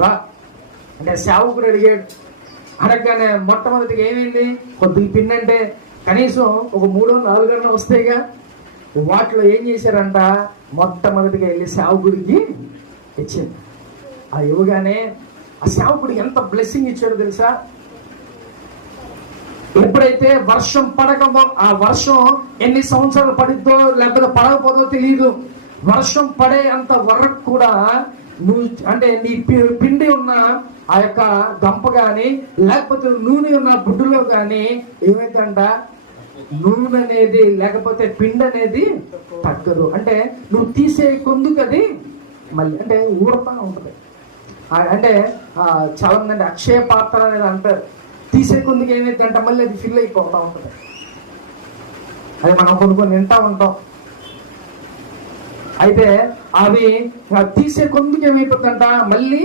రా అంటే సేవకుడు అడిగాడు. అడగగానే మొట్టమొదటిగా ఏమైంది, కొద్దిగా పిండి అంటే కనీసం ఒక 3-4 వస్తాయిగా. వాటిలో ఏం చేశారంట, మొట్టమొదటిగా వెళ్ళి సేవకుడికి ఇచ్చింది. ఆ ఇవ్వగానే ఆ సేవకుడికి ఎంత బ్లెస్సింగ్ ఇచ్చాడో తెలుసా. ఎప్పుడైతే వర్షం పడకమో, ఆ వర్షం ఎన్ని సంవత్సరాలు పడిద్దో లేకపోతే పడకపోదో తెలియదు, వర్షం పడే అంత వరకు కూడా నువ్వు అంటే నీ పిండి ఉన్న ఆ యొక్క గంప కానీ లేకపోతే నూనె ఉన్న గుడ్డులో కానీ ఏమైందంట, నూనె అనేది లేకపోతే పిండి అనేది తగ్గదు. అంటే నువ్వు తీసే కొందుకు అది మళ్ళీ అంటే ఊరుతా ఉంటుంది. అంటే చాలా మంది అంటే అక్షయ పాత్ర అనేది అంటారు. తీసే కొందుకు ఏమైందంట మళ్ళీ అది ఫిల్ అయిపోతూ ఉంటుంది. అది మనం కొన్ని వింటా ఉంటాం. అయితే అవి తీసే కొందుకు ఏమైపోతుందంట మళ్ళీ